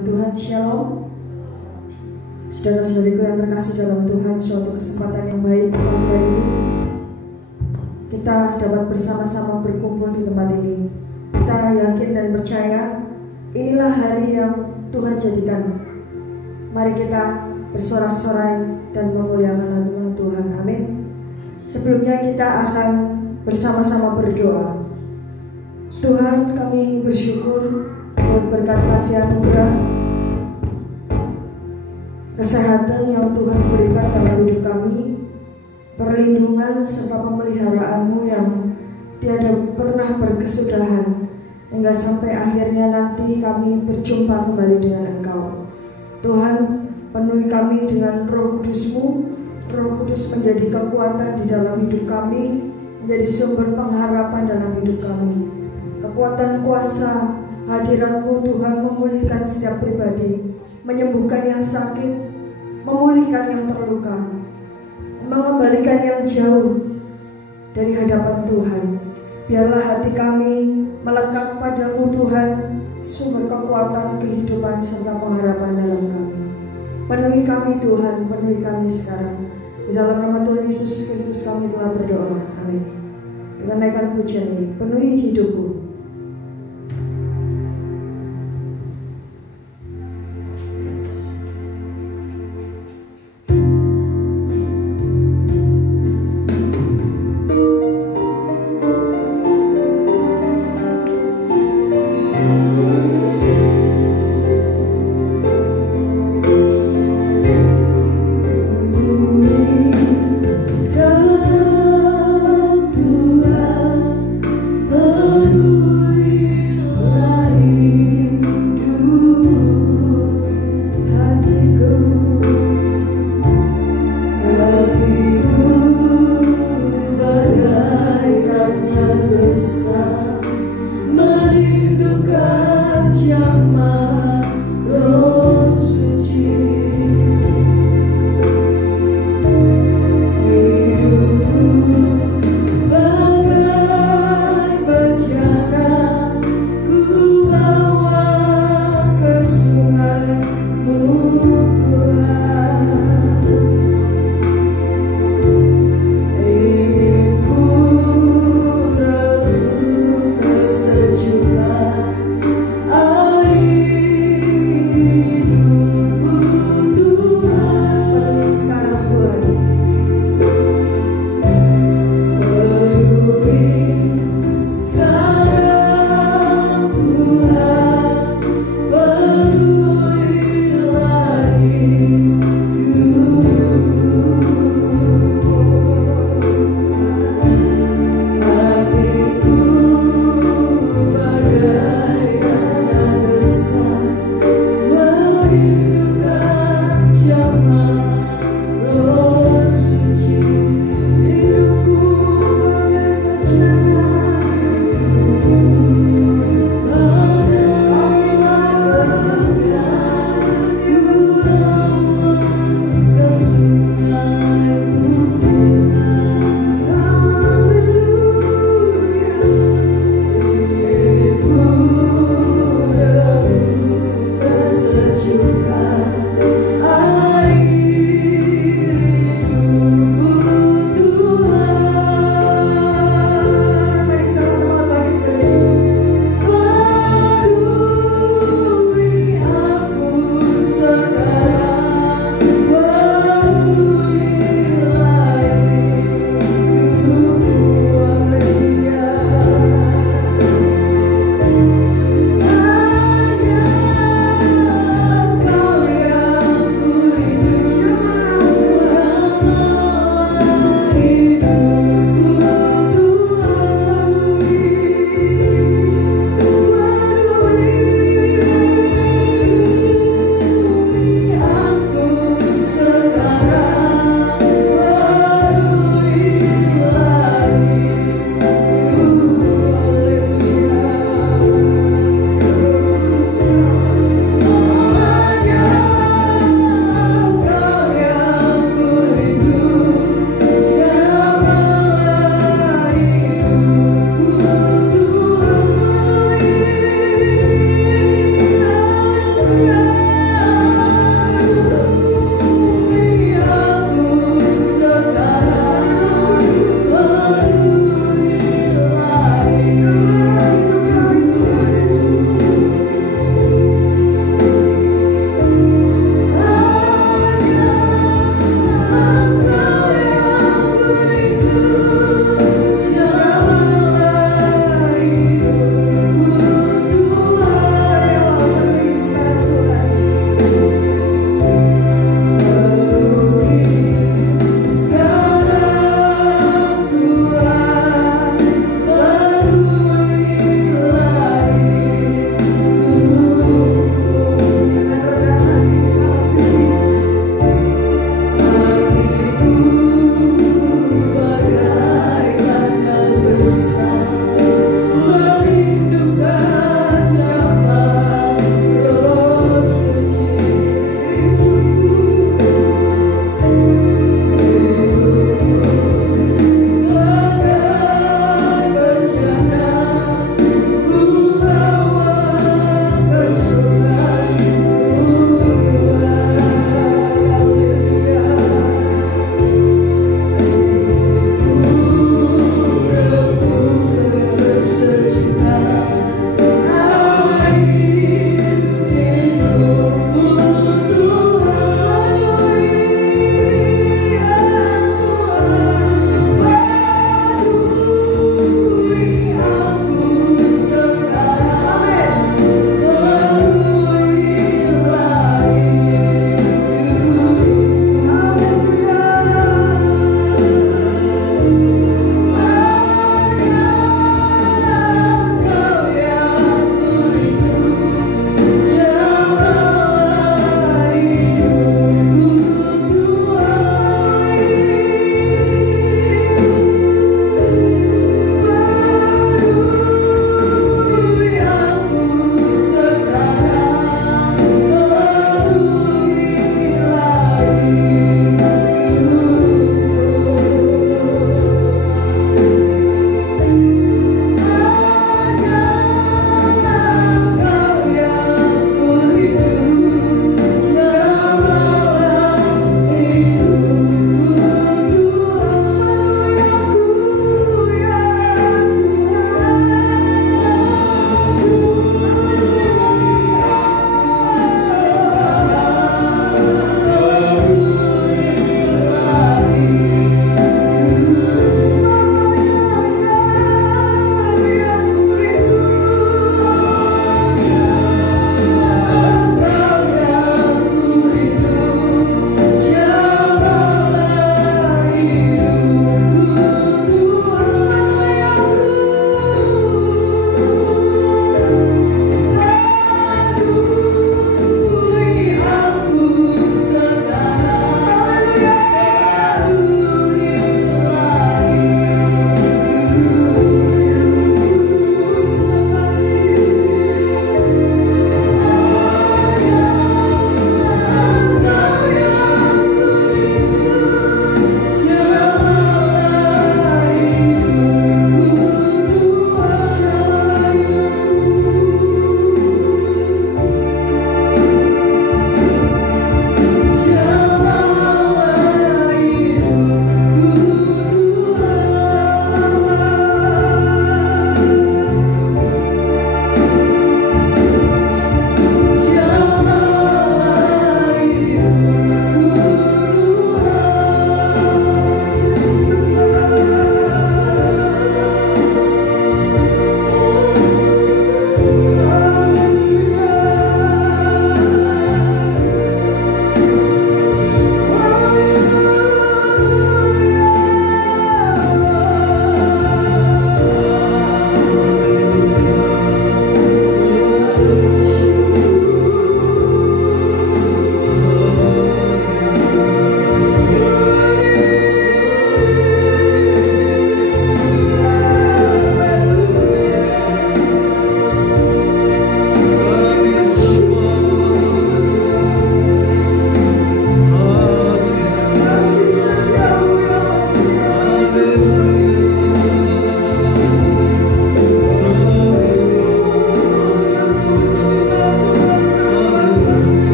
Tuhan, Shalom. Saudara-saudariku yang terkasih dalam Tuhan, suatu kesempatan yang baik pagi hari ini kita dapat bersama-sama berkumpul di tempat ini. Kita yakin dan percaya inilah hari yang Tuhan jadikan. Mari kita bersorak-sorai dan memuliakan nama Tuhan. Amin. Sebelumnya kita akan bersama-sama berdoa. Tuhan, kami bersyukur buat berkat kasih anugerah, kesehatan yang Tuhan berikan dalam hidup kami, perlindungan serta pemeliharaanmu yang tiada pernah berkesudahan, hingga sampai akhirnya nanti kami berjumpa kembali dengan Engkau. Tuhan, penuhi kami dengan Roh Kudus-Mu. Roh Kudus menjadi kekuatan di dalam hidup kami, menjadi sumber pengharapan dalam hidup kami. Kekuatan kuasa hadirat-Mu Tuhan memulihkan setiap pribadi, menyembuhkan yang sakit, memulihkan yang terluka, mengembalikan yang jauh dari hadapan Tuhan. Biarlah hati kami melekat padamu Tuhan, sumber kekuatan, kehidupan, serta pengharapan dalam kami. Penuhi kami Tuhan, penuhi kami sekarang. Di dalam nama Tuhan Yesus Kristus kami telah berdoa. Amin. Kita naikkan pujian ini. Penuhi hidupku. Tuhan,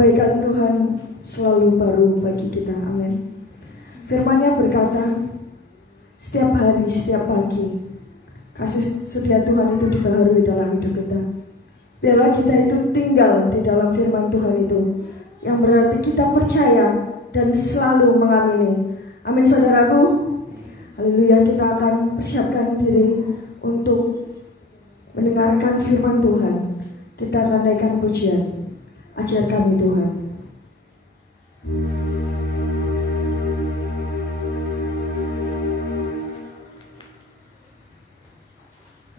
kebaikan Tuhan selalu baru bagi kita. Amin. Firman-Nya berkata, setiap hari, setiap pagi, kasih setia Tuhan itu dibaharui dalam hidup kita. Biarlah kita itu tinggal di dalam firman Tuhan itu, yang berarti kita percaya dan selalu mengamini. Amin saudaraku. Haleluya. Kita akan persiapkan diri untuk mendengarkan firman Tuhan. Kita akan naikkan pujian. Ajar kami Tuhan.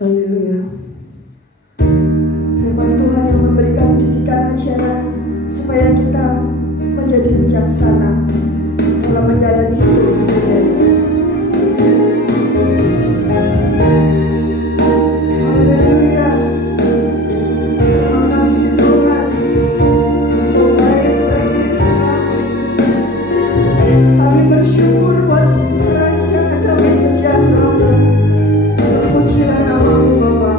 Haleluya. Firman Tuhan yang memberikan didikan ajaran supaya kita menjadi bijaksana dalam menjalani hidup dunia ini. Haleluya. Terima kasih Tuhan untuk baik bagi kita. Kami bersyukur buat Raja damai sejahtera. Terpujilah nama-Mu Bapa.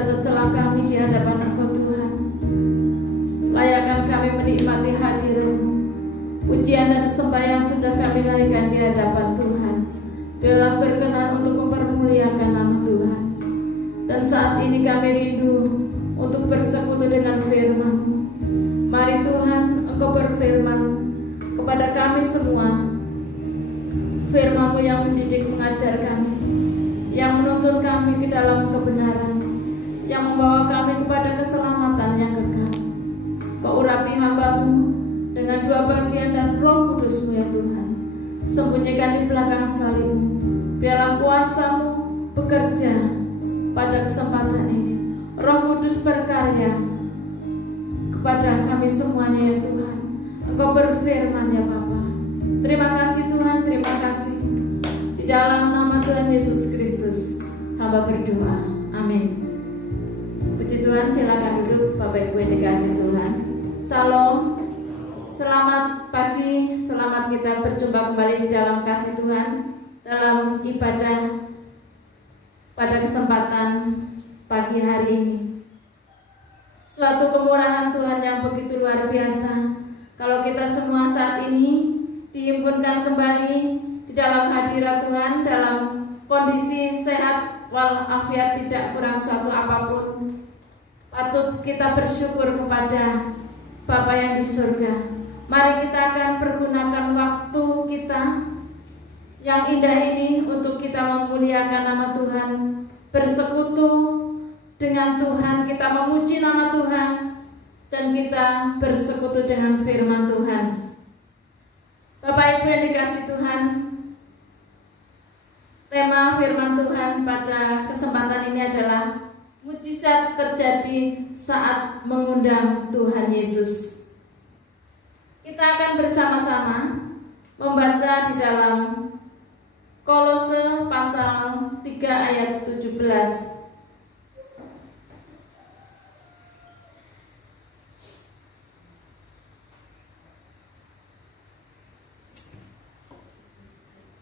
ada tercela kami di hadapan Engkau Tuhan. Layakkan kami menikmati hadirat-Mu. Pujian dan sembahyang sudah kami naikkan di hadapan Tuhan. Biarlah berkenan untuk mempermuliakan nama Tuhan. Dan saat ini kami rindu untuk bersekutu dengan firman-Mu. Mari Tuhan, Engkau berfirman kepada kami semua. Firman-Mu yang mendidik, mengajar kami, yang menuntun kami ke dalam kebenaran, yang membawa kami kepada keselamatan yang kekal. Kau urapi hamba-Mu dengan dua bagian dan Roh Kudus-Mu ya Tuhan. Sembunyikan di belakang salib-Mu. Biarlah kuasa-Mu bekerja pada kesempatan ini. Roh Kudus berkarya kepada kami semuanya ya Tuhan. Engkau berfirman ya Bapa. Terima kasih Tuhan, terima kasih. Di dalam nama Tuhan Yesus Kristus hamba berdoa, amin. Puji Tuhan, silakan duduk Bapak Ibu yang dikasihi Tuhan. Salam, selamat pagi, selamat kita berjumpa kembali di dalam kasih Tuhan, dalam ibadah pada kesempatan pagi hari ini. Suatu kemurahan Tuhan yang begitu luar biasa kalau kita semua saat ini dihimpunkan kembali di dalam hadirat Tuhan dalam kondisi sehat walafiat, tidak kurang suatu apapun. Patut kita bersyukur kepada Bapa yang di surga. Mari kita akan pergunakan waktu kita yang indah ini untuk kita memuliakan nama Tuhan, bersekutu dengan Tuhan, kita memuji nama Tuhan, dan kita bersekutu dengan firman Tuhan. Bapak Ibu yang dikasihi Tuhan, tema firman Tuhan pada kesempatan ini adalah mujizat terjadi saat mengundang Tuhan Yesus. Kita akan bersama-sama membaca di dalam Kolose pasal 3 ayat 17.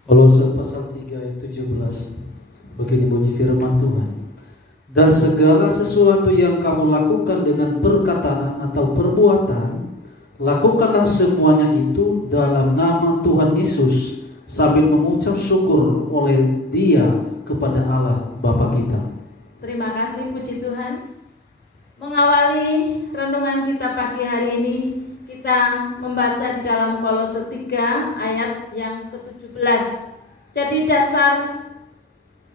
Kolose pasal 3 ayat 17. Begini bunyi firman Tuhan. Dan segala sesuatu yang kamu lakukan dengan perkataan atau perbuatan, lakukanlah semuanya itu dalam nama Tuhan Yesus, sambil mengucap syukur oleh Dia kepada Allah Bapa kita. Terima kasih, puji Tuhan. Mengawali renungan kita pagi hari ini, kita membaca di dalam Kolose 3 ayat yang ke-17. Jadi dasar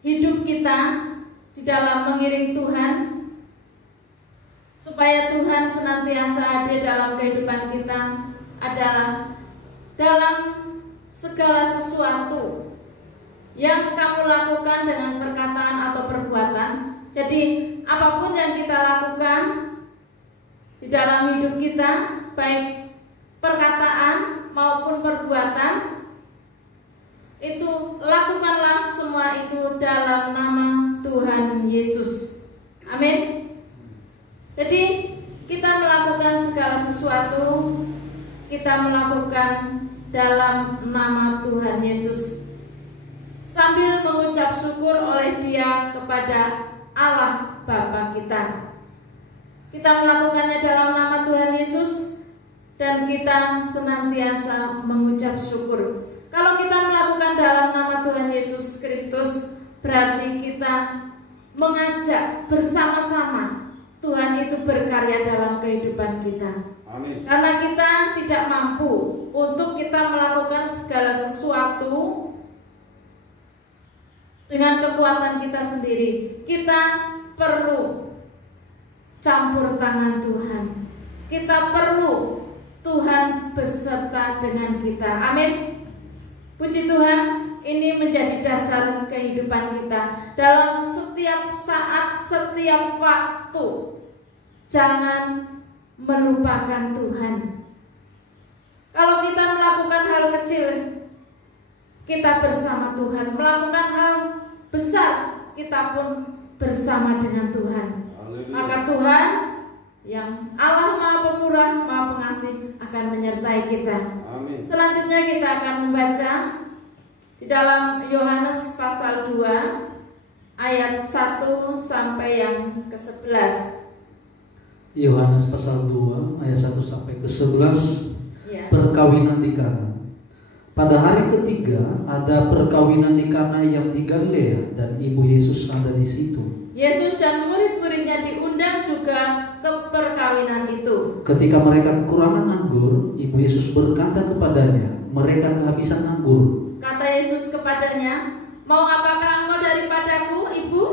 hidup kita di dalam mengiring Tuhan, supaya Tuhan senantiasa hadir dalam kehidupan kita, adalah dalam segala sesuatu yang kamu lakukan dengan perkataan atau perbuatan. Jadi apapun yang kita lakukan di dalam hidup kita, baik perkataan maupun perbuatan, itu lakukanlah semua itu dalam nama Tuhan Yesus. Amin. Jadi kita melakukan segala sesuatu, kita melakukan dalam nama Tuhan Yesus, sambil mengucap syukur oleh Dia kepada Allah Bapa kita. Kita melakukannya dalam nama Tuhan Yesus, dan kita senantiasa mengucap syukur. Kalau kita melakukan dalam nama Tuhan Yesus Kristus, berarti kita mengajak bersama-sama Tuhan itu berkarya dalam kehidupan kita. Amin. Karena kita tidak mampu untuk kita melakukan segala sesuatu dengan kekuatan kita sendiri. Kita perlu campur tangan Tuhan. Kita perlu Tuhan beserta dengan kita. Amin. Puji Tuhan, ini menjadi dasar kehidupan kita dalam setiap saat, setiap waktu. Jangan melupakan Tuhan. Kalau kita melakukan hal kecil, kita bersama Tuhan. Melakukan hal besar, kita pun bersama dengan Tuhan. Maka Tuhan yang Allah Maha Pemurah, Maha Pengasih akan menyertai kita. Amin. Selanjutnya kita akan membaca di dalam Yohanes pasal 2 ayat 1 sampai yang ke-11. Yohanes pasal 2 ayat 1 sampai ke-11. Ya. Perkawinan di Kana. Pada hari ketiga ada perkawinan di Kana yang di Galilea dan ibu Yesus ada di situ. Yesus dan murid-muridnya diundang juga ke perkawinan itu. Ketika mereka kekurangan anggur, ibu Yesus berkata kepadanya, mereka kehabisan anggur. Kata Yesus kepadanya, mau apakah engkau daripadaku, ibu?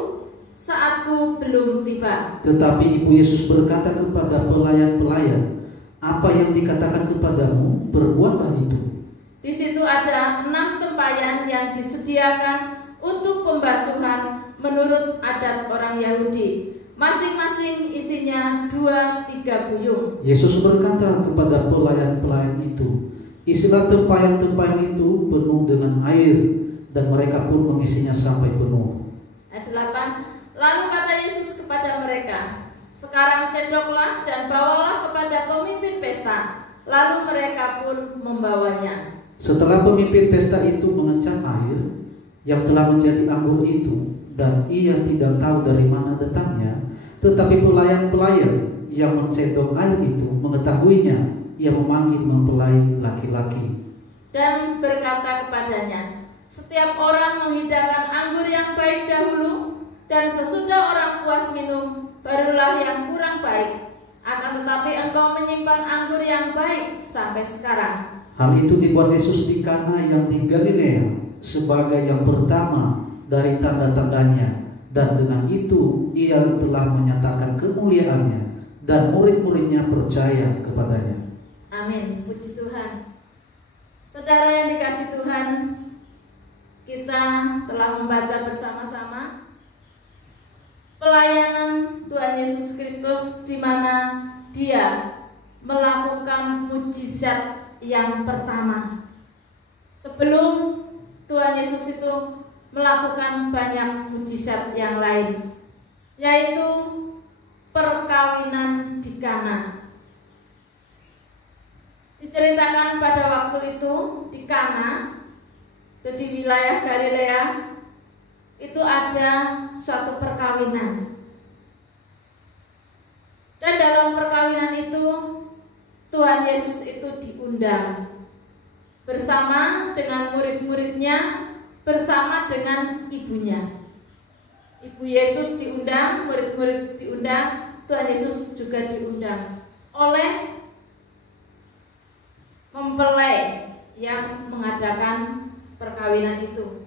Saatku belum tiba. Tetapi ibu Yesus berkata kepada pelayan-pelayan, apa yang dikatakan kepadamu, perbuatlah itu. Di situ ada 6 tempayan yang disediakan untuk pembasuhan menurut adat orang Yahudi. Masing-masing isinya 2-3 buyung. Yesus berkata kepada pelayan-pelayan itu, isilah tempayan-tempayan itu penuh dengan air, dan mereka pun mengisinya sampai penuh. Ayat 8. Lalu kata Yesus kepada mereka, sekarang cedoklah dan bawalah kepada pemimpin pesta. Lalu mereka pun membawanya. Setelah pemimpin pesta itu mengecap air yang telah menjadi anggur itu, dan ia tidak tahu dari mana datangnya, tetapi pelayan-pelayan yang mencedok air itu mengetahuinya, ia memanggil mempelai laki-laki dan berkata kepadanya, setiap orang menghidangkan anggur yang baik dahulu, dan sesudah orang puas minum, barulah yang kurang baik. Akan tetapi engkau menyimpan anggur yang baik sampai sekarang. Hal itu dibuat Yesus di Kana yang di Galilea sebagai yang pertama dari tanda-tandanya, dan dengan itu ia telah menyatakan kemuliaannya, dan murid-muridnya percaya kepadanya. Amin, puji Tuhan. Saudara yang dikasih Tuhan, kita telah membaca bersama-sama pelayanan Tuhan Yesus Kristus, di mana Dia melakukan mujizat yang pertama. Sebelum Tuhan Yesus itu melakukan banyak mujizat yang lain, yaitu perkawinan di Kana. Diceritakan pada waktu itu di Kana, itu di wilayah Galilea, itu ada suatu perkawinan. Dan dalam perkawinan itu Tuhan Yesus itu diundang bersama dengan murid-muridnya, bersama dengan ibunya. Ibu Yesus diundang, murid-murid diundang, Tuhan Yesus juga diundang oleh mempelai yang mengadakan perkawinan itu.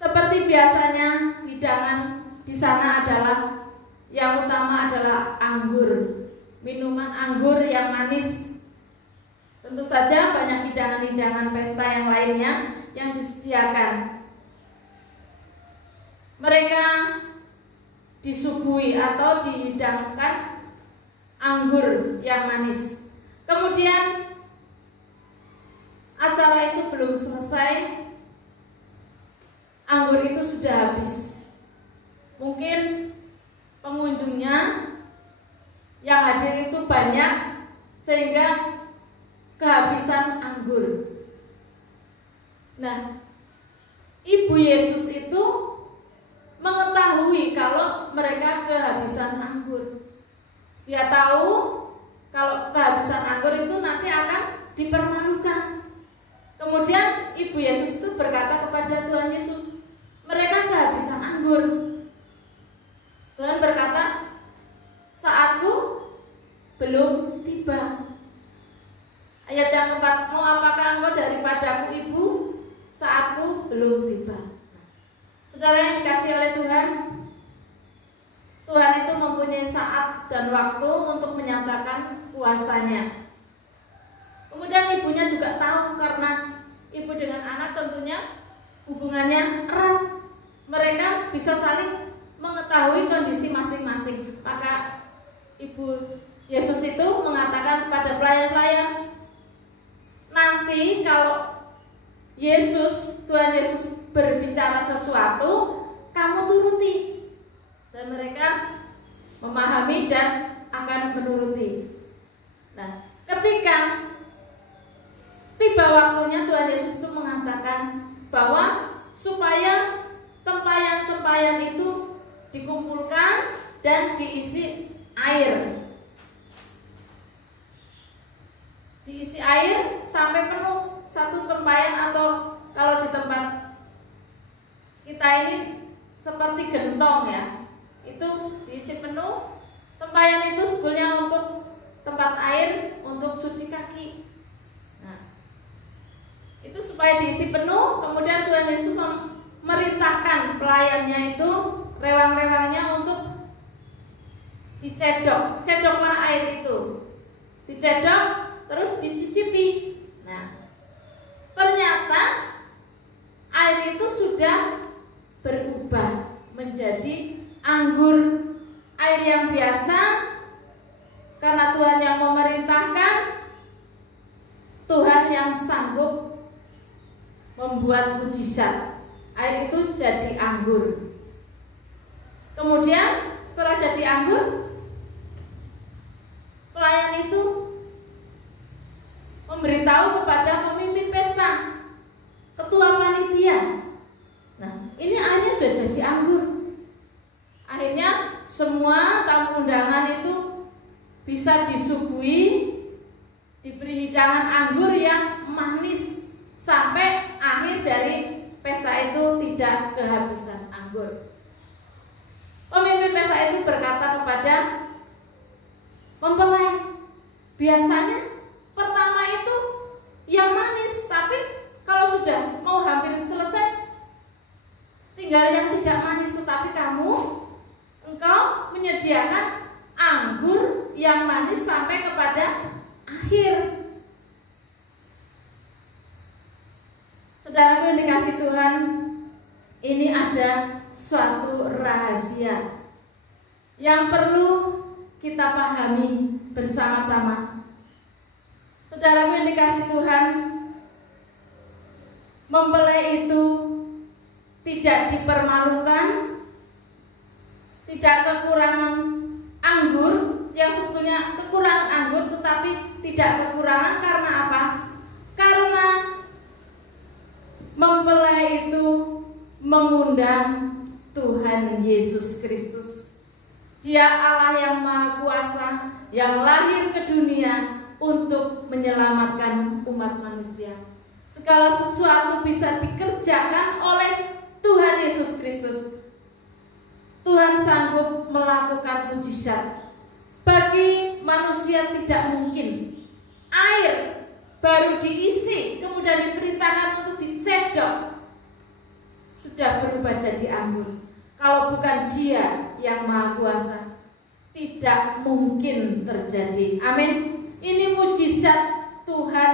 Seperti biasanya, hidangan di sana adalah yang utama adalah anggur, minuman anggur yang manis. Tentu saja banyak hidangan-hidangan pesta yang lainnya yang disediakan. Mereka disuguhi atau dihidangkan anggur yang manis. Kemudian acara itu belum selesai, anggur itu sudah habis. Mungkin pengunjungnya yang hadir itu banyak sehingga kehabisan anggur. Nah, Ibu Yesus itu mengetahui kalau mereka kehabisan anggur. Dia tahu kalau kehabisan anggur itu nanti akan dipermalukan. Kemudian Ibu Yesus itu berkata kepada Tuhan Yesus, mereka kehabisan anggur. Tuhan berkata, saatku belum tiba. Ayat yang keempat, mau apakah engkau daripadaku, ibu? Saatku belum tiba. Saudara yang dikasihi oleh Tuhan, Tuhan itu mempunyai saat dan waktu untuk menyatakan kuasanya. Kemudian ibunya juga tahu, karena ibu dengan anak tentunya hubungannya erat. Mereka bisa saling mengetahui kondisi masing-masing. Maka Ibu Yesus itu mengatakan kepada pelayan-pelayan, nanti kalau Tuhan Yesus berbicara sesuatu, kamu turuti. Dan mereka memahami dan akan menuruti. Nah, ketika tiba waktunya, Tuhan Yesus itu mengatakan bahwa supaya dikumpulkan dan diisi air. Diisi air sampai penuh satu tempayan, atau kalau di tempat kita ini seperti gentong ya, itu diisi penuh. Tempayan itu sebetulnya untuk tempat air untuk cuci kaki. Nah, itu supaya diisi penuh. Kemudian Tuhan Yesus memerintahkan pelayannya itu, rewang-rewangnya, untuk dicedok. Cedok mana air itu? Dicedok terus dicicipi. Nah, ternyata air itu sudah berubah menjadi anggur, air yang biasa. Karena Tuhan yang memerintahkan, Tuhan yang sanggup membuat mujizat. Air itu jadi anggur. Kemudian setelah jadi anggur, pelayan itu memberitahu kepada pemimpin pesta, ketua panitia. Nah, ini airnya sudah jadi anggur. Akhirnya semua tamu undangan itu bisa disuguhi, diberi hidangan anggur yang manis, sampai akhir dari pesta itu tidak kehabisan anggur. Pemimpin pesta itu berkata kepada mempelai, biasanya pertama itu yang manis, tapi kalau sudah mau hampir selesai, tinggal yang tidak manis. Tetapi engkau menyediakan anggur yang manis sampai kepada akhir. Saudaraku yang dikasih Tuhan, ini ada suatu rahasia yang perlu kita pahami bersama-sama. Saudaraku yang dikasih Tuhan, mempelai itu tidak dipermalukan, tidak kekurangan anggur, yang sebetulnya kekurangan anggur, tetapi tidak kekurangan. Karena apa? Karena mempelai itu mengundang Tuhan Yesus Kristus. Dia Allah yang Maha Kuasa, yang lahir ke dunia untuk menyelamatkan umat manusia. Segala sesuatu bisa dikerjakan oleh Tuhan Yesus Kristus. Tuhan sanggup melakukan mujizat. Bagi manusia tidak mungkin. Air baru diisi, kemudian diperintahkan untuk dicedok, sudah berubah jadi anggur. Kalau bukan Dia yang Maha Kuasa, tidak mungkin terjadi. Amin. Ini mujizat Tuhan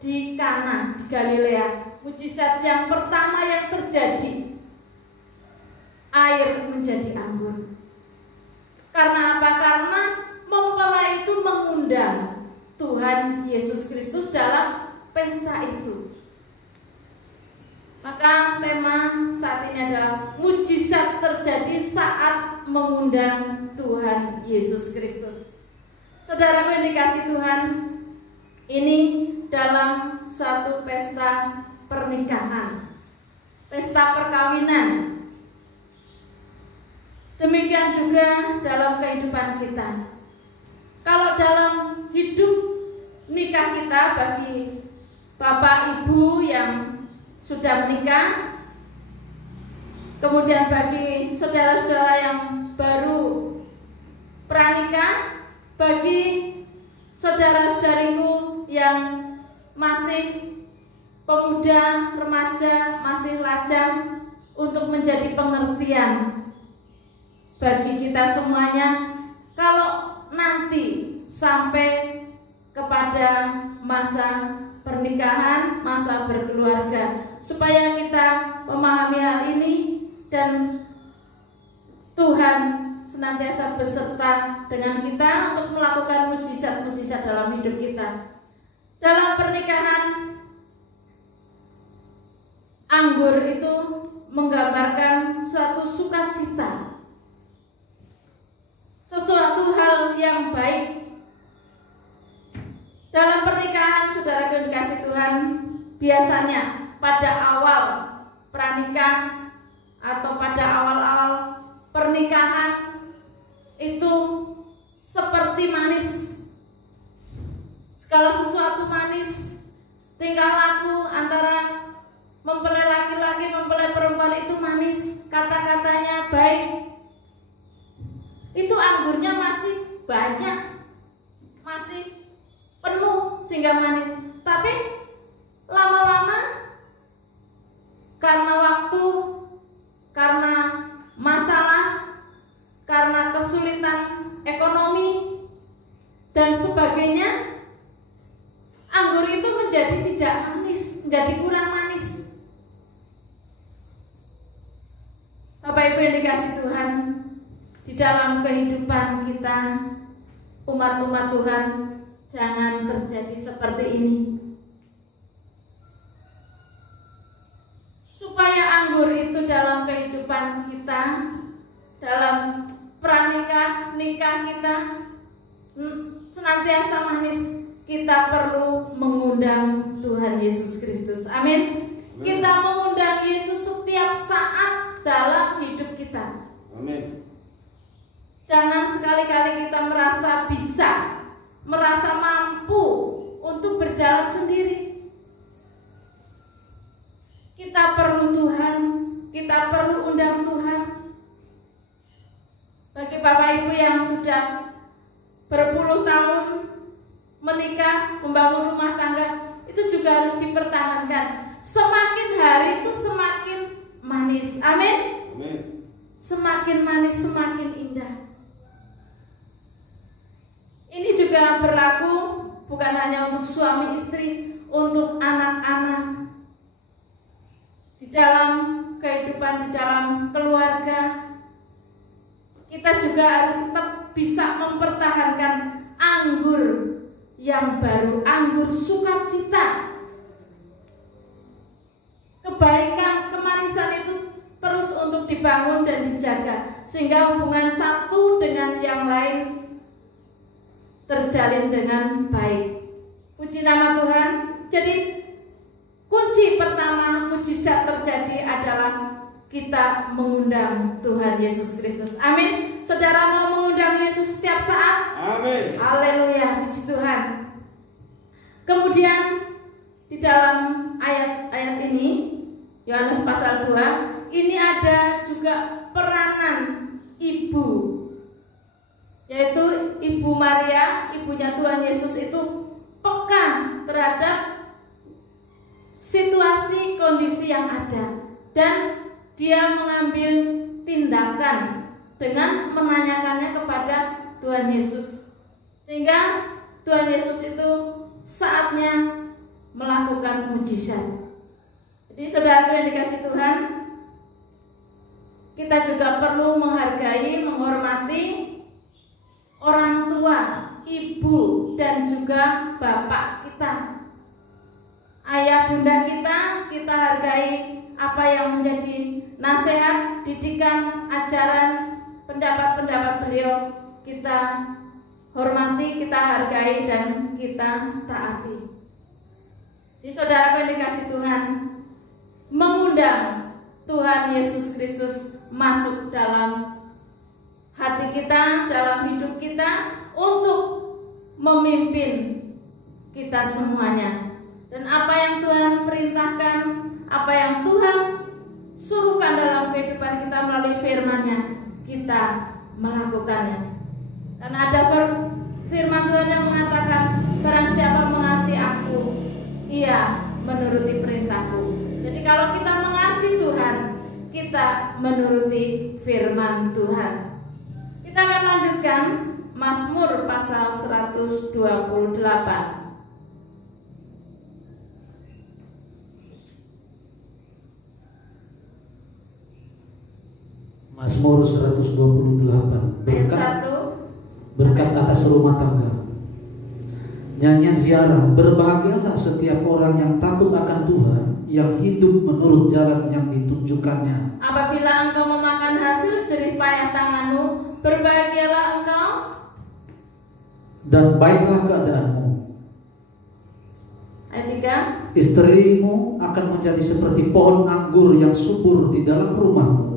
di Kana, di Galilea. Mujizat yang pertama yang terjadi, air menjadi anggur. Karena apa? Karena mempelai itu mengundang Tuhan Yesus Kristus dalam pesta itu. Maka tema saat ini adalah mujizat terjadi saat mengundang Tuhan Yesus Kristus. Saudara yang dikasih Tuhan, ini dalam suatu pesta pernikahan, pesta perkawinan. Demikian juga dalam kehidupan kita. Kalau dalam hidup nikah kita, bagi bapak ibu yang sudah menikah, kemudian bagi saudara-saudara yang baru pranikah, bagi saudara-saudariku yang masih pemuda, remaja, masih lajang, untuk menjadi pengertian bagi kita semuanya, kalau nanti sampai kepada masa pernikahan, masa berkeluarga, supaya kita memahami hal ini dan Tuhan senantiasa beserta dengan kita untuk melakukan mujizat-mujizat dalam hidup kita. Dalam pernikahan, anggur itu menggambarkan suatu sukacita, sesuatu hal yang baik. Dalam pernikahan, saudara yang dikasih Tuhan, biasanya pada awal pranikah atau pada awal-awal pernikahan pernikahan itu seperti manis. Segala sesuatu manis. Tingkah laku antara mempelai laki-laki, mempelai perempuan itu manis. Kata-katanya baik. Itu anggurnya masih banyak, masih penuh sehingga manis. Tapi lama-lama karena waktu, karena masalah, karena kesulitan ekonomi dan sebagainya, anggur itu menjadi tidak manis, menjadi kurang manis. Bapak Ibu yang dikasih Tuhan, di dalam kehidupan kita umat-umat Tuhan, jangan terjadi seperti ini. Supaya anggur itu dalam kehidupan kita, dalam pranikah, nikah kita senantiasa manis, kita perlu mengundang Tuhan Yesus Kristus. Amin. Kita mengundang Yesus setiap saat dalam hidup kita. Amin. Jangan sekali-kali kita merasa bisa, merasa mampu untuk berjalan sendiri. Kita perlu Tuhan, kita perlu undang Tuhan. Bagi Bapak Ibu yang sudah berpuluh tahun menikah, membangun rumah tangga, itu juga harus dipertahankan. Semakin hari itu semakin manis. Amin. Amin. Semakin manis, semakin indah. Ini juga berlaku bukan hanya untuk suami istri, untuk anak-anak. Di dalam kehidupan, di dalam keluarga, kita juga harus tetap bisa mempertahankan anggur yang baru, anggur sukacita. Kebaikan, kemanisan itu terus untuk dibangun dan dijaga, sehingga hubungan satu dengan yang lain terjalin dengan baik. Puji nama Tuhan. Jadi kunci pertama mujizat terjadi adalah kita mengundang Tuhan Yesus Kristus. Amin. Saudara mau mengundang Yesus setiap saat? Amin. Haleluya, puji Tuhan. Kemudian di dalam ayat-ayat ini, Yohanes pasal 2, ini ada juga peranan ibu, yaitu Ibu Maria, ibunya Tuhan Yesus itu peka terhadap situasi kondisi yang ada, dan dia mengambil tindakan dengan menanyakannya kepada Tuhan Yesus, sehingga Tuhan Yesus itu saatnya melakukan mujizat. Jadi saudaraku yang dikasih Tuhan, kita juga perlu menghargai, menghormati orang tua, ibu, dan juga bapak kita, ayah bunda kita hargai apa yang menjadi nasihat, didikan, ajaran, pendapat-pendapat beliau, kita hormati, kita hargai, dan kita taati. Jadi saudaraku yang dikasih Tuhan, mengundang Tuhan Yesus Kristus masuk dalam hati kita, dalam hidup kita, untuk memimpin kita semuanya. Dan apa yang Tuhan perintahkan, apa yang Tuhan suruhkan dalam kehidupan kita melalui firman-Nya, kita melakukannya. Karena ada firman Tuhan yang mengatakan, barang siapa mengasihi aku, ia menuruti perintahku. Jadi kalau kita mengasihi Tuhan, kita menuruti firman Tuhan. Kita akan lanjutkan Mazmur pasal 128. Mazmur 128 berkat atas rumah tangga. Nyanyian ziarah, berbahagialah setiap orang yang takut akan Tuhan, yang hidup menurut jalan yang ditunjukkannya. Apabila engkau memakan hasil jerih payah tanganmu, berbahagialah engkau dan baiklah keadaanmu. Ayat 3. Istrimu akan menjadi seperti pohon anggur yang subur di dalam rumahmu.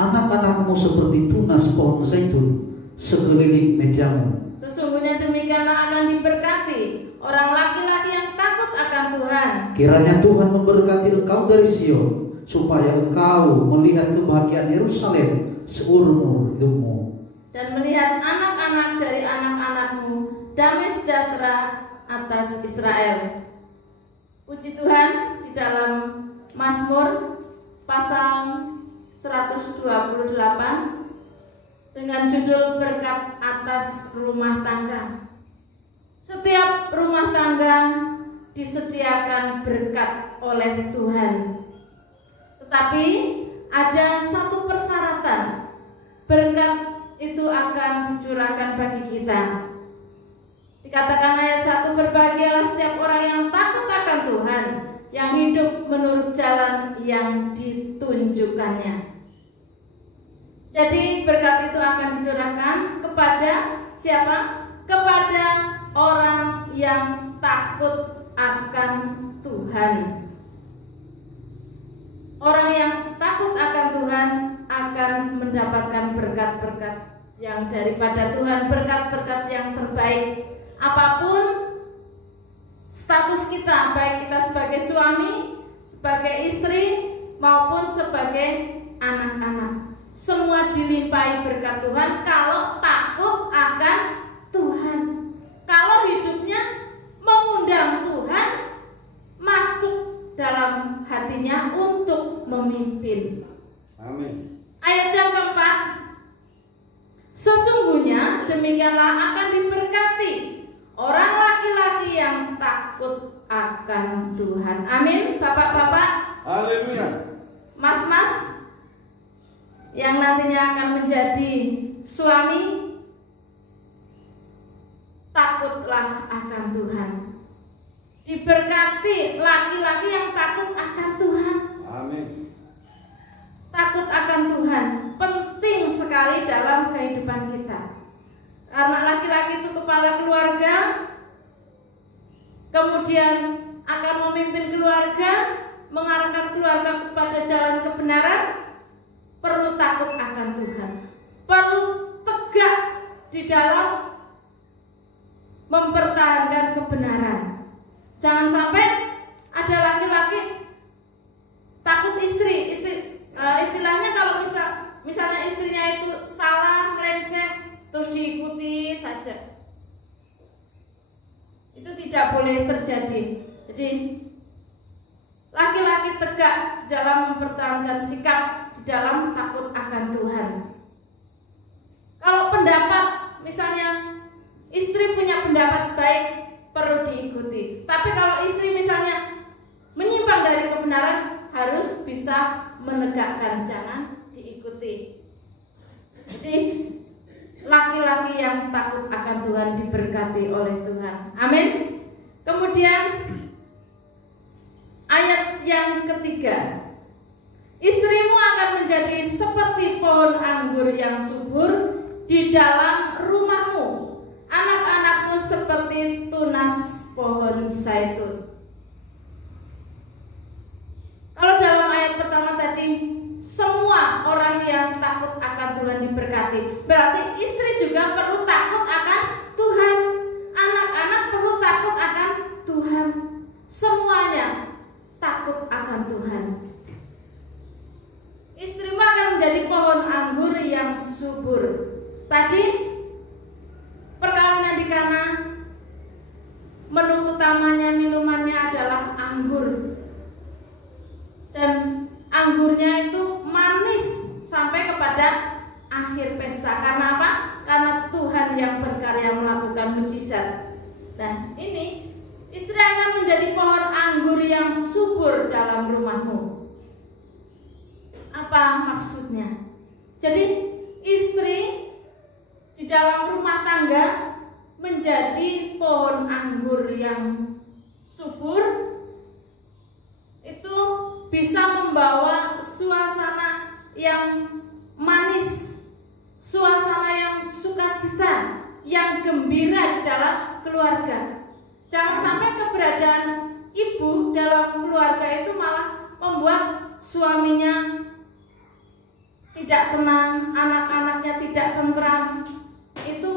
anak-anakmu seperti tunas pohon zaitun sekeliling mejamu. Sesungguhnya demikianlah akan diberkati orang laki-laki yang takut akan Tuhan. Kiranya Tuhan memberkati engkau dari Sion, supaya engkau melihat kebahagiaan Yerusalem seumur hidupmu, dan melihat anak-anak dari anak-anakmu damai sejahtera atas Israel. Puji Tuhan, di dalam Mazmur pasal 128 dengan judul berkat atas rumah tangga. Setiap rumah tangga disediakan berkat oleh Tuhan. Tetapi ada satu persyaratan, berkat itu akan dicurahkan bagi kita. Dikatakan ayat 1, berbahagialah setiap orang yang takut akan Tuhan, yang hidup menurut jalan yang ditunjukkannya. Jadi berkat itu akan dicurahkan kepada siapa? Kepada orang yang takut akan Tuhan. Orang yang takut akan Tuhan akan mendapatkan berkat-berkat yang daripada Tuhan, berkat-berkat yang terbaik. Apapun status kita, baik kita sebagai suami, sebagai istri, maupun sebagai anak-anak, semua dilimpahi berkat Tuhan kalau takut akan Tuhan. Kalau hidupnya mengundang Tuhan masuk dalam hatinya untuk memimpin. Amin. Ayat yang keempat, sesungguhnya demikianlah akan diberkati orang laki-laki yang takut akan Tuhan. Amin. Bapak-bapak, Haleluya. mas-mas yang nantinya akan menjadi suami, takutlah akan Tuhan. Diberkati laki-laki yang takut akan Tuhan. Amin. Takut akan Tuhan penting sekali dalam kehidupan kita. Karena laki-laki itu kepala keluarga, kemudian akan memimpin keluarga, mengarahkan keluarga kepada jalan kebenaran, perlu takut akan Tuhan. Perlu tegak di dalam mempertahankan kebenaran. Jangan sampai ada laki-laki takut istri, istilahnya kalau misalnya istrinya itu salah, melenceng, terus diikuti saja. Itu tidak boleh terjadi. Jadi laki-laki tegak dalam mempertahankan sikap di dalam takut akan Tuhan. Kalau pendapat, misalnya istri punya pendapat baik, perlu diikuti. Tapi kalau istri misalnya menyimpang dari kebenaran, harus bisa menegakkan, jangan diikuti. Jadi laki-laki yang takut akan Tuhan diberkati oleh Tuhan. Amin. Kemudian ayat yang ketiga, istrimu akan menjadi seperti pohon anggur yang subur di dalam rumahmu, anak-anakmu seperti tunas pohon zaitun. Kalau dalam ayat pertama tadi, semua orang yang takut akan Tuhan diberkati. Berarti istri juga perlu takut akan Tuhan, anak-anak perlu takut akan Tuhan. Semuanya takut akan Tuhan. Istrimu akan menjadi pohon anggur yang subur. Tadi perkawinan di Kana, menu utamanya, minumannya adalah anggur. Dan anggurnya itu manis sampai kepada akhir pesta. Karena apa? Karena Tuhan yang berkarya melakukan mujizat. Dan ini istri akan menjadi pohon anggur yang subur dalam rumahmu. Apa maksudnya? Jadi istri di dalam rumah tangga menjadi pohon anggur yang subur, itu bisa membawa suasana yang manis, suasana yang sukacita, yang gembira di dalam keluarga. Jangan sampai keberadaan ibu dalam keluarga itu malah membuat suaminya tidak tenang, anak-anaknya tidak tentram, itu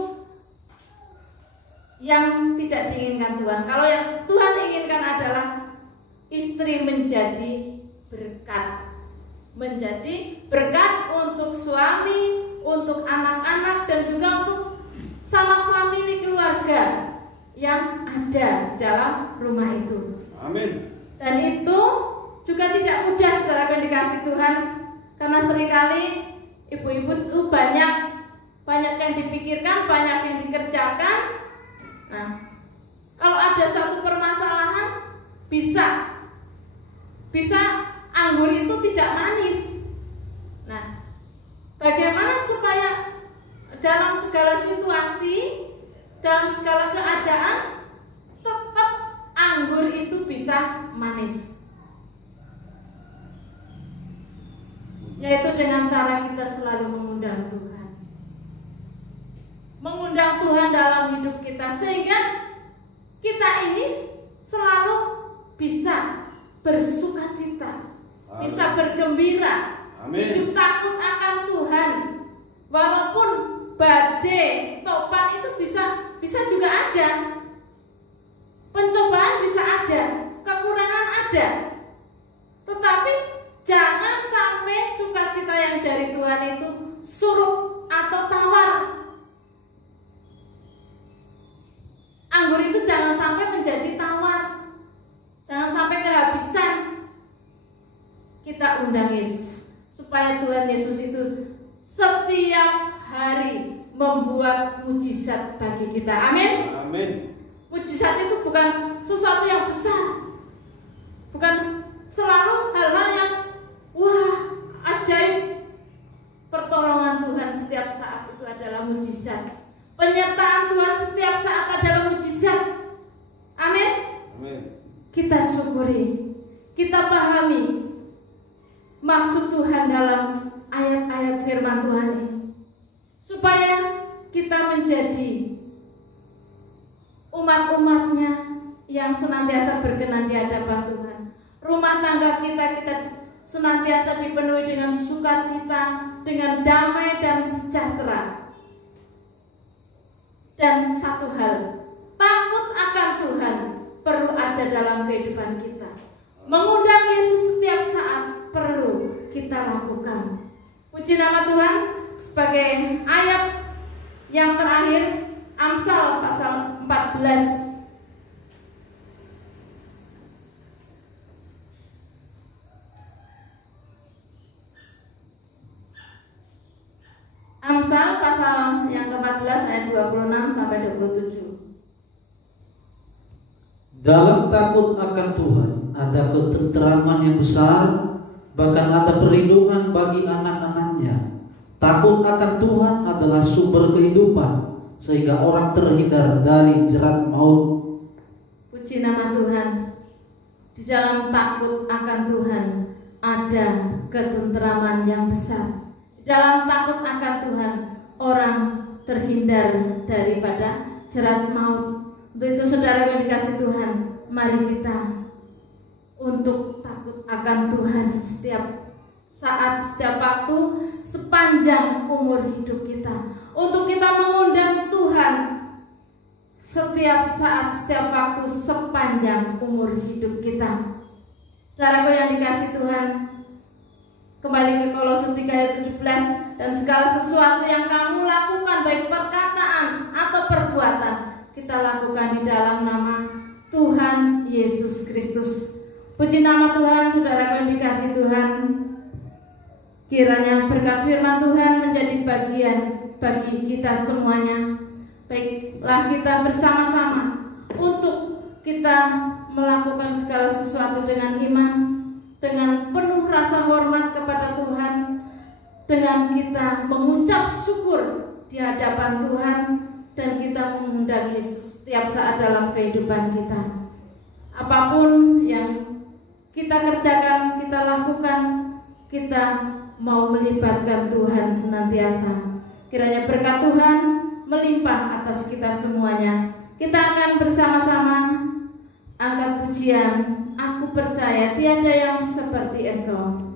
yang tidak diinginkan Tuhan. Kalau yang Tuhan inginkan adalah istri menjadi berkat. Menjadi berkat untuk suami, untuk anak-anak, dan juga untuk sanak famili keluarga yang ada dalam rumah itu. Amin. Dan itu juga tidak mudah, saudara yang dikasih Tuhan, karena seringkali ibu-ibu itu banyak yang dipikirkan, banyak yang dikerjakan. Nah, kalau ada satu permasalahan, bisa anggur itu tidak manis. Nah, bagaimana supaya dalam segala situasi, dalam segala keadaan, tetap anggur itu bisa manis? Yaitu dengan cara kita selalu mengundang Tuhan. Mengundang Tuhan dalam hidup kita, sehingga kita ini selalu bisa bersuka cita, bisa bergembira, hidup takut akan Tuhan. Walaupun badai, topan itu bisa juga ada, pencobaan bisa ada, kekurangan ada, tetapi jangan sampai sukacita yang dari Tuhan itu surut atau tawar. Anggur itu jangan sampai menjadi tawar, jangan sampai kehabisan. Kita undang Yesus supaya Tuhan Yesus itu setiap hari membuat mujizat bagi kita. Amin. Amin. Mujizat itu bukan sesuatu yang besar, bukan selalu hal-hal yang wah ajaib. Pertolongan Tuhan setiap saat itu adalah mujizat. Penyertaan Tuhan setiap saat adalah mujizat. Amin. Amin. Kita syukuri, kita pahami maksud Tuhan dalam ayat-ayat firman Tuhan ini, supaya kita menjadi umat-umatnya yang senantiasa berkenan di hadapan Tuhan. Rumah tangga kita senantiasa dipenuhi dengan sukacita, dengan damai dan sejahtera. Dan satu hal, takut akan Tuhan perlu ada dalam kehidupan kita. Mengundang Yesus setiap saat perlu kita lakukan. Puji nama Tuhan. Sebagai ayat yang terakhir, Amsal pasal 14. Amsal pasal yang ke-14 ayat 26 sampai 27. Dalam takut akan Tuhan ada ketenteraman yang besar, bahkan ada perlindungan bagi anak-anaknya. Takut akan Tuhan adalah sumber kehidupan, sehingga orang terhindar dari jerat maut. Puji nama Tuhan. Di dalam takut akan Tuhan ada ketenteraman yang besar. Dalam takut akan Tuhan, orang terhindar daripada jerat maut. Untuk itu saudara yang dikasih Tuhan, mari kita untuk takut akan Tuhan setiap saat, setiap waktu, sepanjang umur hidup kita. Untuk kita mengundang Tuhan setiap saat, setiap waktu, sepanjang umur hidup kita. Saudaraku yang dikasih Tuhan, kembali ke Kolose 3 ayat 17. Dan segala sesuatu yang kamu lakukan, baik perkataan atau perbuatan, kita lakukan di dalam nama Tuhan Yesus Kristus. Puji nama Tuhan. Saudara yang dikasih Tuhan, kiranya berkat firman Tuhan menjadi bagian bagi kita semuanya. Baiklah kita bersama-sama untuk kita melakukan segala sesuatu dengan iman, dengan penuh rasa hormat kepada Tuhan, dengan kita mengucap syukur di hadapan Tuhan, dan kita mengundang Yesus setiap saat dalam kehidupan kita. Apapun yang kita kerjakan, kita lakukan, kita mau melibatkan Tuhan senantiasa. Kiranya berkat Tuhan melimpah atas kita semuanya. Kita akan bersama-sama angkat pujian, Aku Percaya Tiada Yang Seperti Engkau.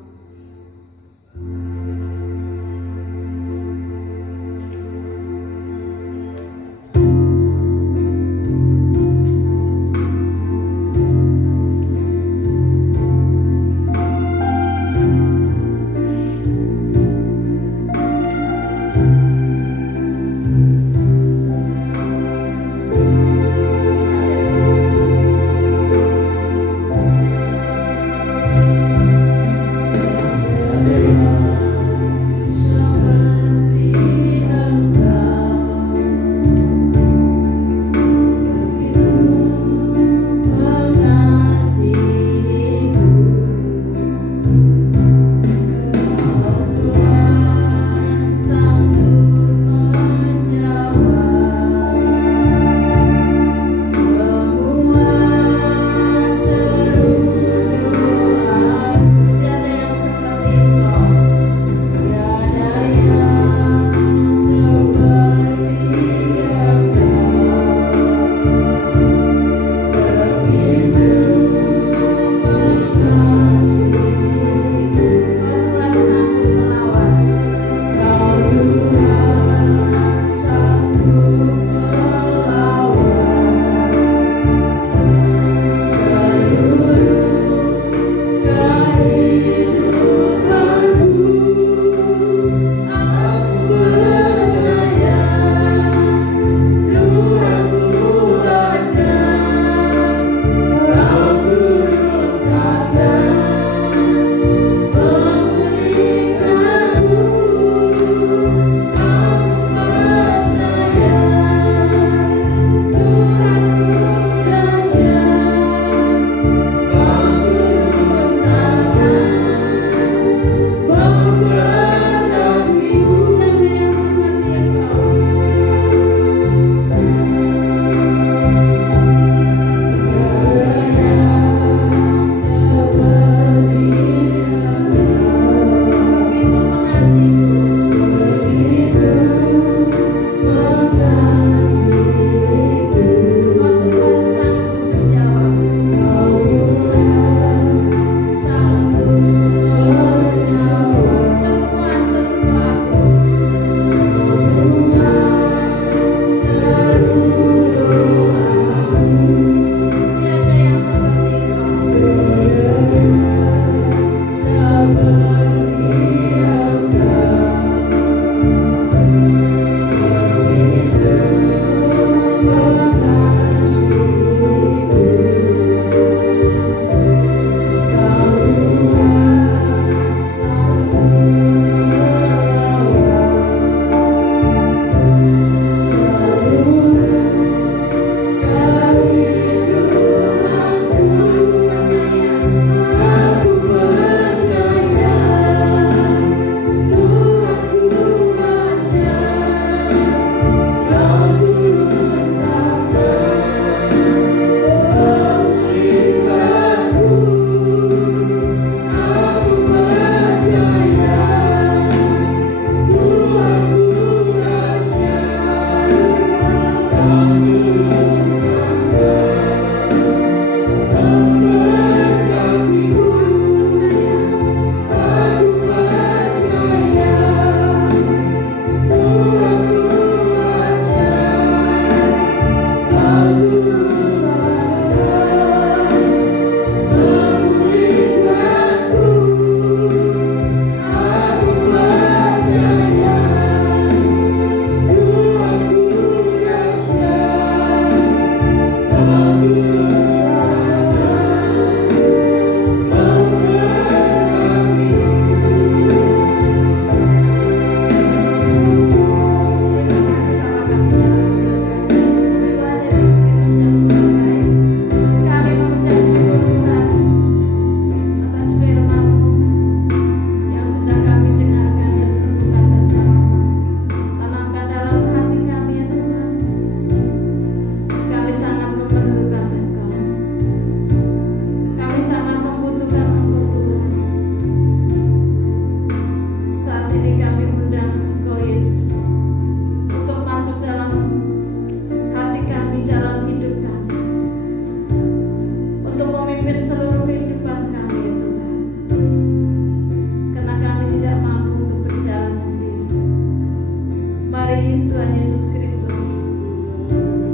kami, Tuhan Yesus Kristus,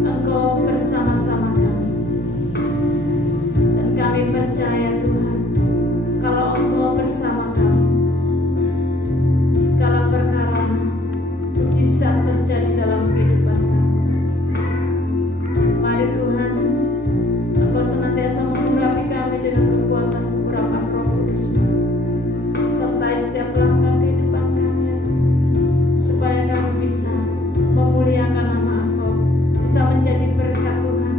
Engkau bersama-sama kami. Dan kami percaya Tuhan, kalau Engkau bersama kami, segala perkara mujizat terjadi dalam kehidupan kami. Mari Tuhan, Engkau senantiasa mengurapi kami dengan kekuatan urapan Roh Kudus-Mu, sertai setiap langkah kehidupan kami ya Tuhan, supaya kami bisa memuliakan nama Engkau, bisa menjadi berkat Tuhan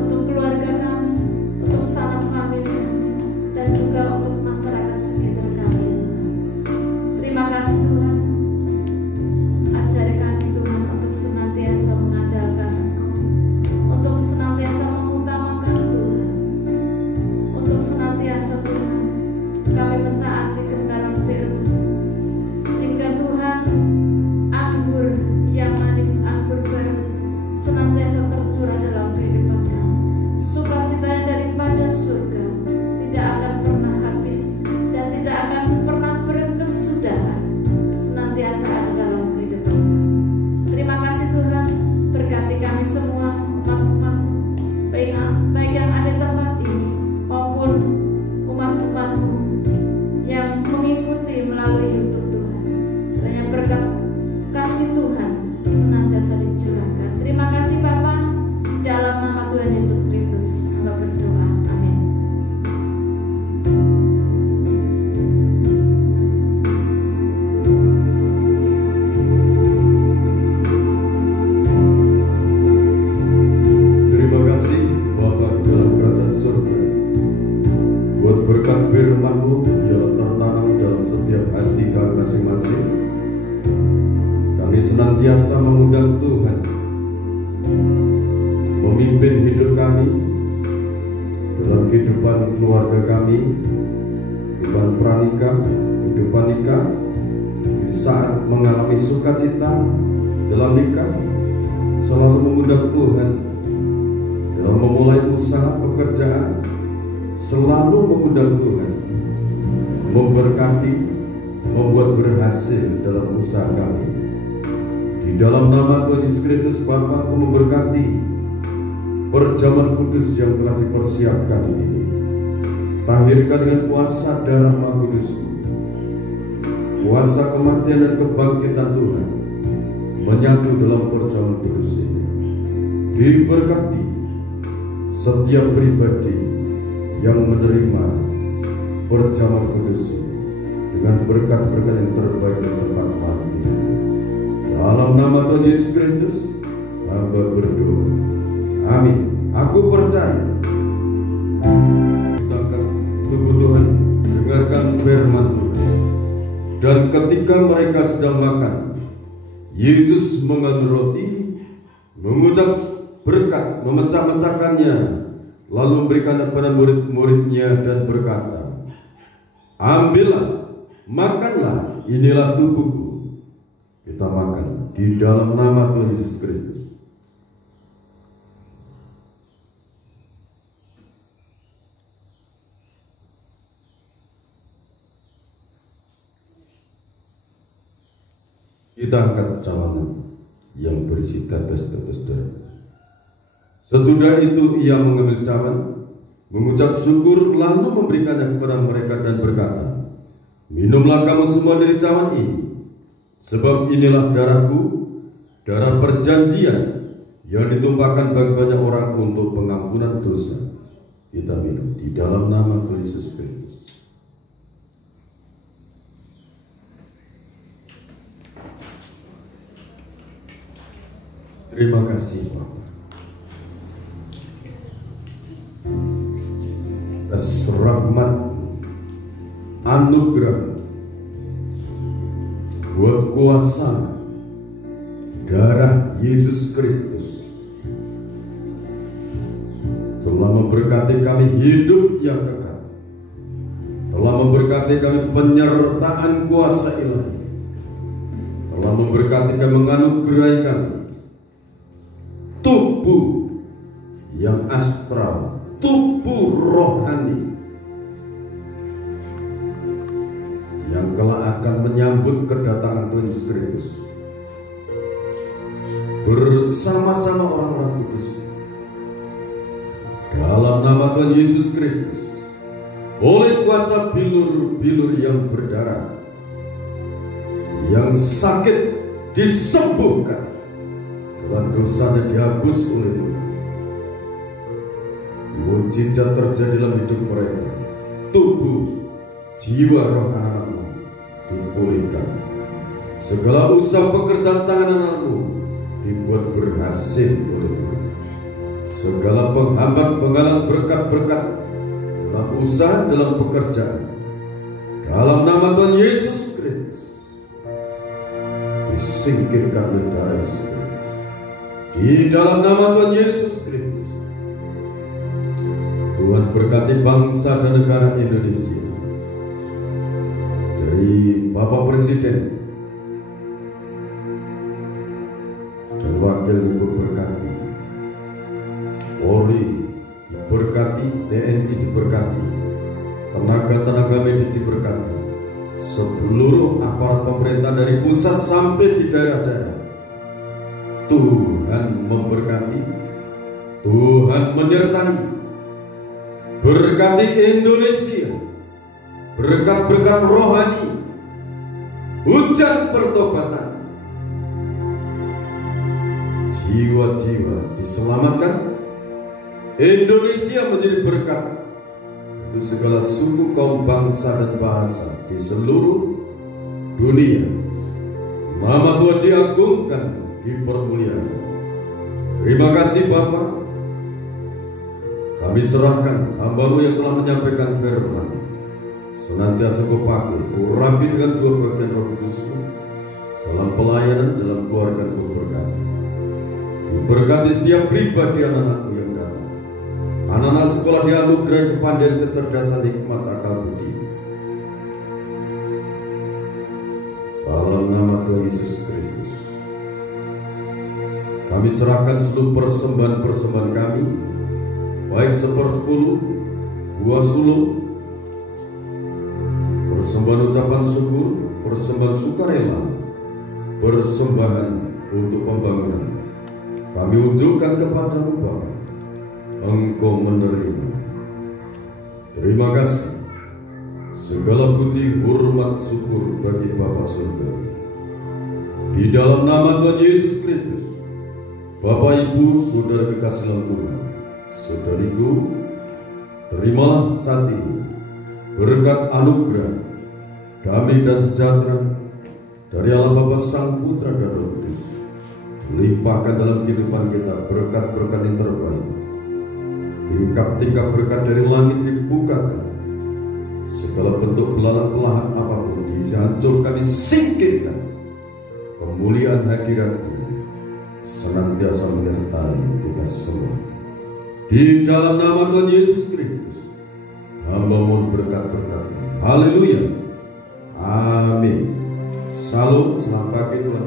untuk keluarga kami, untuk sanak famili kami, dan juga untuk masyarakat sekitar kami ya Tuhan. Terima kasih Tuhan. Ajari kami Tuhan untuk senantiasa mengandalkan Engkau, untuk senantiasa mengutamakan Tuhan, untuk senantiasa Tuhan kami mentaati kebenaran firman, sehingga Tuhan anggur yang manis, anggur baru senantiasa tercurah dalam kehidupan kami. Sukacita yang daripada surga tidak akan pernah habis dan tidak akan pernah berkesudahan, senantiasa ada dalam kehidupan kami. Terima kasih Tuhan, berkati kami semua umat-umat-Mu, baik yang ada di tempat ini maupun umat-umat-Mu yang mengikuti melalui YouTube Tuhan. Kiranya berkat kasih Tuhan senantiasa dicurahkan. Terima kasih Bapa, di dalam nama Tuhan Yesus Kristus hamba berdoa. Amin. Terima kasih Bapa di dalam kerajaan surga, buat berkat firman-Mu yang tertanam dalam setiap hati kami masing-masing. Kami senantiasa mengundang Tuhan memimpin hidup kami, dalam kehidupan keluarga kami, kehidupan pranikah, kehidupan nikah, di saat mengalami sukacita dalam nikah, selalu mengundang Tuhan dalam memulai usaha pekerjaan, selalu mengundang Tuhan memberkati, membuat berhasil dalam usaha kami. Di dalam nama Tuhan Yesus Kristus, Bapa, Aku memberkati perjamuan kudus yang telah dipersiapkan ini. Tahirkan dengan kuasa darah Maha Kudus, kuasa kematian dan kebangkitan Tuhan menyatu dalam perjamuan kudus ini. Diberkati setiap pribadi yang menerima perjamuan kudus ini dengan berkat-berkat yang terbaik dan bermanfaat. Dalam nama Tuhan Yesus Kristus, hamba berdoa. Amin. Aku percaya. Kita akan tubuh Tuhan, dengarkan firman Tuhan. Dan ketika mereka sedang makan, Yesus mengambil roti, mengucap berkat, memecah-mecahkannya, lalu memberikan kepada murid-muridnya dan berkata, ambillah, makanlah, inilah tubuhku. Kita makan di dalam nama Tuhan Yesus Kristus. Kita angkat cawan yang berisi tetes-tetes darah. Sesudah itu ia mengambil cawan, mengucap syukur, lalu memberikannya kepada mereka dan berkata, minumlah kamu semua dari cawan ini, sebab inilah darahku, darah perjanjian yang ditumpahkan bagi banyak orang untuk pengampunan dosa. Kita minum di dalam nama Tuhan Yesus Kristus. Terima kasih Bapak atas rahmat, anugerah, buat kuasa darah Yesus Kristus telah memberkati kami hidup yang kekal, telah memberkati kami penyertaan kuasa ilahi, telah memberkati kami, menganugerahi kami tubuh yang astral, tubuh rohani yang kelak akan menyambut kedatangan Tuhan Yesus Kristus. bersama-sama orang-orang kudus. Dalam nama Tuhan Yesus Kristus, oleh kuasa bilur-bilur yang berdarah, yang sakit disembuhkan, dan dosanya dihapus oleh Tuhan. Mujizat terjadi dalam hidup mereka. Tubuh, jiwa, roh anak-anakmu dipulihkan. Segala usaha pekerjaan tangan anak-anakmu dibuat berhasil oleh Tuhan. Segala penghambat, penghalang berkat-berkat dalam usaha, dalam pekerjaan, dalam nama Tuhan Yesus Kristus disingkirkan oleh darah Yesus Kristus. Di dalam nama Tuhan Yesus Kristus, Tuhan berkati bangsa dan negara Indonesia, dari Bapak Presiden dan Wakil Ibu berkati, Polri diberkati, TNI diberkati, tenaga-tenaga medis diberkati, seluruh aparat pemerintah dari pusat sampai di daerah-daerah. Tuhan memberkati, Tuhan menyertai. Berkati Indonesia, berkat-berkat rohani, hujan pertobatan, jiwa-jiwa diselamatkan. Indonesia menjadi berkat untuk segala suku, kaum, bangsa, dan bahasa di seluruh dunia. Nama Tuhan diagungkan, dipermuliakan. Terima kasih Bapa. Kami serahkan hamba-Mu yang telah menyampaikan firman. Senantiasa Kau pakai, Kau rapi dengan dua bagian Roh Kudus-Mu dalam pelayanan, dalam keluarga Kau berkati. Berkati setiap pribadi anak-anak-Mu yang datang. Anak-anak sekolah dianugerahi kepandaian, kecerdasan, hikmat, akal budi. Dalam nama Tuhan Yesus Kristus, kami serahkan seluruh persembahan-persembahan kami, baik 1/10, buah sulung, persembahan ucapan syukur, persembahan sukarela, persembahan untuk pembangunan. Kami unjukkan kepadamu Bapa, Engkau menerima. Terima kasih. Segala puji, hormat, syukur bagi Bapa surga. Di dalam nama Tuhan Yesus Kristus, Bapak, Ibu, Saudara kekasih dalam Tuhan, saudariku, terimalah saat ini berkat anugerah, damai dan sejahtera dari Allah Bapa, Sang Putra dan Roh Kudus. Limpahkan dalam kehidupan kita berkat-berkat yang terbaik. Tingkap-tingkap berkat dari langit dibukakan. Segala bentuk belahan apapun dihancurkan, disingkirkan. Kemuliaan hadirat-Mu senantiasa menyertai kita semua. Di dalam nama Tuhan Yesus Kristus, hamba mohon berkat-berkat. Haleluya. Amin. Salam, selamat pagi Tuhan.